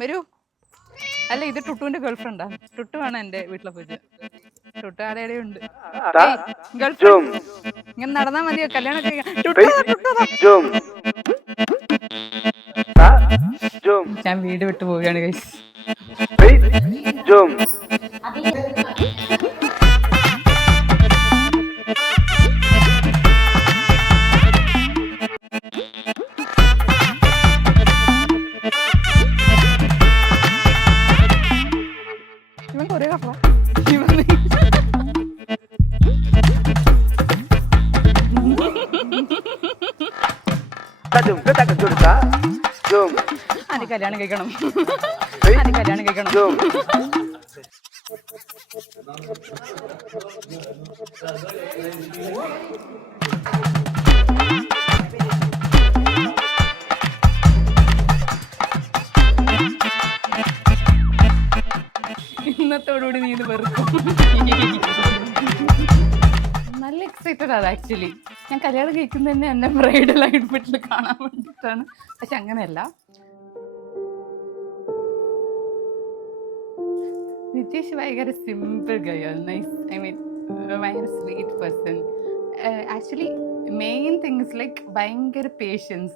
വരൂ. അല്ല, ഇത് ടുട്ടുവിന്റെ ഗേൾഫ്രണ്ടാ. ടുട്ടു ആണ് എന്റെ വീട്ടിലെ പൂജ. ടുട്ടു ആടെ ഉണ്ട്. ഗേൾഫ്രണ്ട് ഇങ്ങനെ നടന്നാ മതിയോ? കല്യാണം ഞാൻ വീട് വിട്ടു പോവുകയാണ് ഗൈസ്. ഇവൻ കൊറേ കപ്പ അത് കല്യാണം കഴിക്കണം. അത് കല്യാണം കഴിക്കണം. ഇന്നത്തോടുകൂടി നീ ഇത് വെറുക്കും. നല്ല എക്സൈറ്റഡ് ആണ് ആക്ച്വലി. ഞാൻ കല്യാണം കഴിക്കുന്നത് തന്നെ എന്നെ ബ്രൈഡൽ ഔട്ട്ഫിറ്റിൽ കാണാൻ വേണ്ടിയിട്ടാണ്. പക്ഷെ അങ്ങനെയല്ല. നിതീഷ് ഭയങ്കര സിമ്പിൾ ഗയാണ്. നൈസ്, ഐ മീൻ ഭയങ്കര sweet person. Actually main thing is like ഭയങ്കര പേഷ്യൻസ്.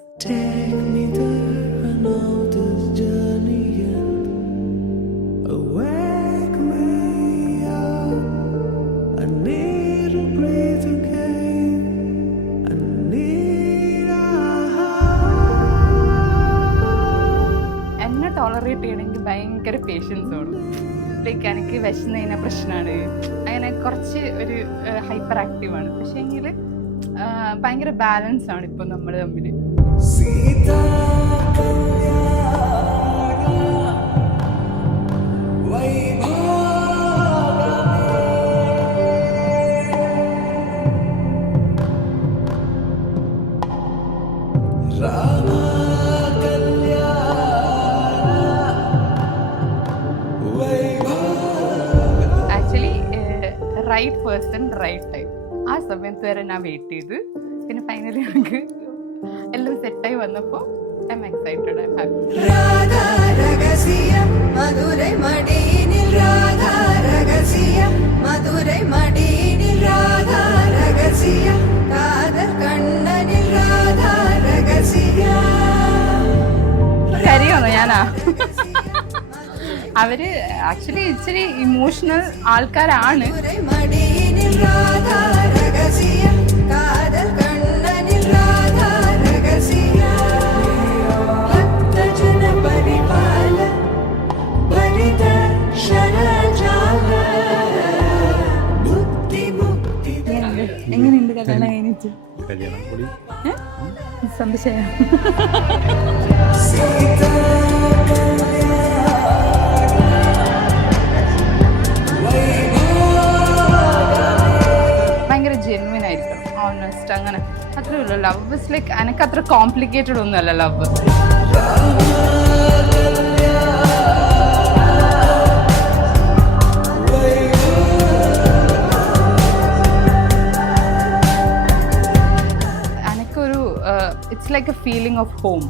എന്നെ ടോളറേറ്റ് ചെയ്യണമെങ്കിൽ ഭയങ്കര പേഷ്യൻസ് വേണം. ലൈക്ക് എനിക്ക് വിശന്നതിന് പ്രശ്നമാണ്, അങ്ങനെ കുറച്ച് ഒരു ഹൈപ്പർ ആക്റ്റീവാണ്. പക്ഷേ എങ്കിൽ ഭയങ്കര ബാലൻസ് ആണ് ഇപ്പം നമ്മൾ തമ്മിൽ. Right person right time. ആ സമയത്ത് വരെ ഞാൻ വെയിറ്റ് ചെയ്ത് പിന്നെ ഫൈനലി നമുക്ക് എല്ലാം സെറ്റായി വന്നപ്പോൾ I am excited, I am happy. കരിയാണോ ഞാനാ? അവര് ആക്ച്വലി ഇച്ചിരി ഇമോഷണൽ ആൾക്കാരാണ്. എങ്ങനെയുണ്ട് കല്യാണം കഴിഞ്ഞിട്ട്? സന്തോഷം. ഭയങ്കര ജെന്വിൻ ആയിരിക്കണം, ഓണസ്റ്റ്, അങ്ങനെ അത്രേ ഉള്ളൂ. ലവ് ഇസ് ലൈക്ക് എനിക്ക് അത്ര കോംപ്ലിക്കേറ്റഡ് ഒന്നുമല്ല ലവ്. എനിക്കൊരു it's like A feeling of home.